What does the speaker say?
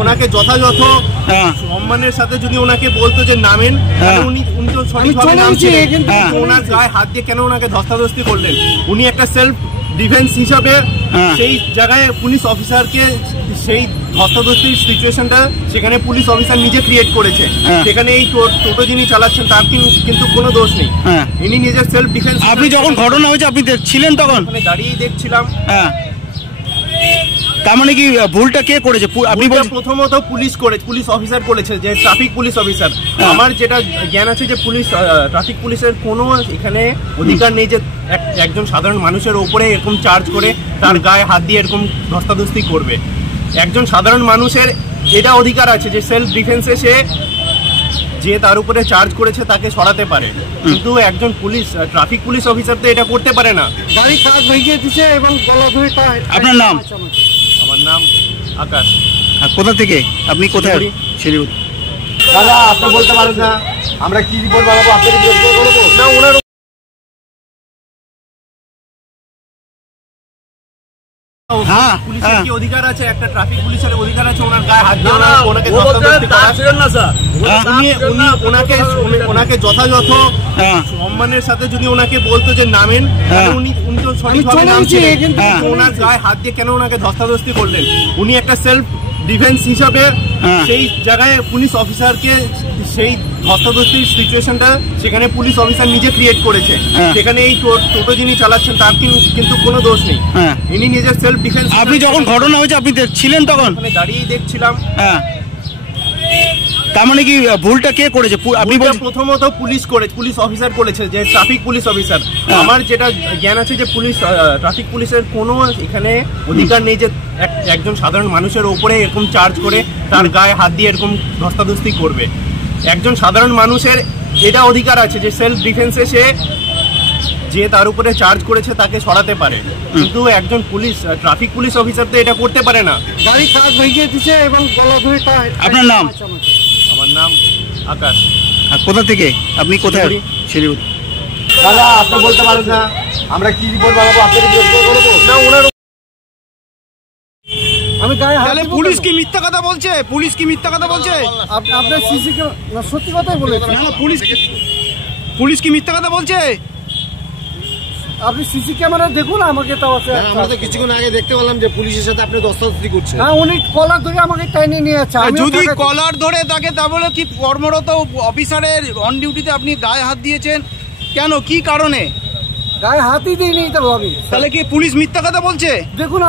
ওনাকে যথাযথ সম্মানের সাথে যদি ওনাকে বলতো যে নামেন, উনি তো সঠিকভাবে নামছেন, ওনার গায়ে হাত দিয়ে কেন ওনাকে ধস্তাধস্তি করলেন? উনি একটা সেলফ ডিফেন্স হিসাবে সেই জায়গায় পুলিশ অফিসারকে সেই ধস্তাধস্তির সিচুয়েশনটা সেখানে পুলিশ অফিসার নিজে ক্রিয়েট করেছে। সেখানে এই টোটো যিনি চালাচ্ছেন তার কিন্তু কোনো দোষ নেই, ইনি নিজের সেলফ ডিফেন্স। আপনি যখন ঘটনা হয়েছে আপনি দেখছিলেন তখন? দাঁড়িয়েই দেখছিলাম। তার মানে কি ভুলটা কে করেছে? আপনি প্রথমত পুলিশ অফিসার করেছে, যে ট্রাফিক পুলিশ অফিসার। আমার যেটা জ্ঞান আছে যে ট্রাফিক পুলিশের কোনো এখানে অধিকার নেই যে একজন সাধারণ মানুষের ওপরে এরকম চার্জ করে তার গায়ে হাত দিয়ে এরকম ধস্তাধস্তি করবে। একজন সাধারণ মানুষের এটা অধিকার আছে যে সেলফ ডিফেন্সে সে যে তার উপরে চার্জ করেছে তাকে সরাতে পারে, কিন্তু একজন ট্রাফিক পুলিশ অফিসার তো এটা করতে পারে না। গাড়ি কাজ ভেঙে দিচ্ছে এবং গলা ধরে। আপনার নাম? আমার নাম আকাশ। কোথা থেকে আপনি? কোথায়? শিলিগুড়ি। দাদা আপনি বলতে পারেন না, আমরা কি রিপোর্ট বানাবো? আপনাকে বলবো না, ওনার পুলিশের কি অধিকার আছে? একটা ট্রাফিক পুলিশের অধিকার আছে ওনার গায়ে হাত দিয়ে ওনাকে ধস্তাধস্তি করা। ওনাকে যথাযথ সম্মানের সাথে যদি ওনাকে বলতো যে নামেন, উনি তো সঠিকভাবে নামছেন, ওনার গায়ে হাত দিয়ে কেন ওনাকে ধস্তাধস্তি করলেন? উনি একটা সেলফ ডিফেন্স হিসাবে সেই জায়গায় পুলিশ অফিসারকে সেই ধস্তাধস্তির সিচুয়েশনটা সেখানে পুলিশ অফিসার নিজে ক্রিয়েট করেছে। সেখানে এই টোটো যিনি চালাচ্ছেন তার কিন্তু কোনো দোষ নেই, ইনি নিজের সেলফ ডিফেন্স। আপনি যখন ঘটনা হয়েছে আপনি দেখছিলেন তখন? দাঁড়িয়েই দেখছিলাম। তার মানে কি ভুলটা কে করেছে? আপনি প্রথমত পুলিশ অফিসার করেছে, যে ট্রাফিক পুলিশ অফিসার। আমার যেটা জ্ঞান আছে যে ট্রাফিক পুলিশের কোনো এখানে অধিকার নেই যে একজন সাধারণ মানুষের ওপরে এরকম চার্জ করে তার গায়ে হাত দিয়ে এরকম ধস্তাধস্তি করবে। একজন সাধারণ মানুষের এটা অধিকার আছে যে সেলফ ডিফেন্সে সে যে তার উপরে চার্জ করেছে তাকে সরাতে পারে, কিন্তু একজন ট্রাফিক পুলিশ অফিসার তো এটা করতে পারে না। গাড়ি কাজ ভেঙে দিচ্ছে এবং গলা ধরে। আপনার নাম? আমার নাম আকাশ। কোথা থেকে আপনি? কোথায়? শিলিগুড়ি। দাদা আপনি বলতে পারেন না, আমরা কি রিপোর্ট বানাবো? আপনাকে বলবো না, ওনার আমি গায়ে হাত। পুলিশ কি মিথ্যা কথা বলছে? পুলিশ কি মিথ্যা কথা বলছে? আপনার সিসি সত্যি কথাই বলেছেন। না, পুলিশ কি মিথ্যা কথা বলছে? আপনি সিসি ক্যামেরা দেখুন আমাকে। তাও আমরা তো কিছুক্ষণ আগে দেখতে পেলাম যে পুলিশের সাথে আপনি ধস্তাধস্তি করছেন। হ্যাঁ, উনি কলার ধরে আমাকে টাইনে নিয়ে যাচ্ছে। যদি কলার ধরে থাকে তাহলে কি কর্মরত অফিসারের অন ডিউটিতে আপনি গায়ে হাত দিয়েছেন কেন? কি কারণে? গায়ে হাতই দিইনি তো ভাবি। তাহলে কি পুলিশ মিথ্যা কথা বলছে? দেখুন।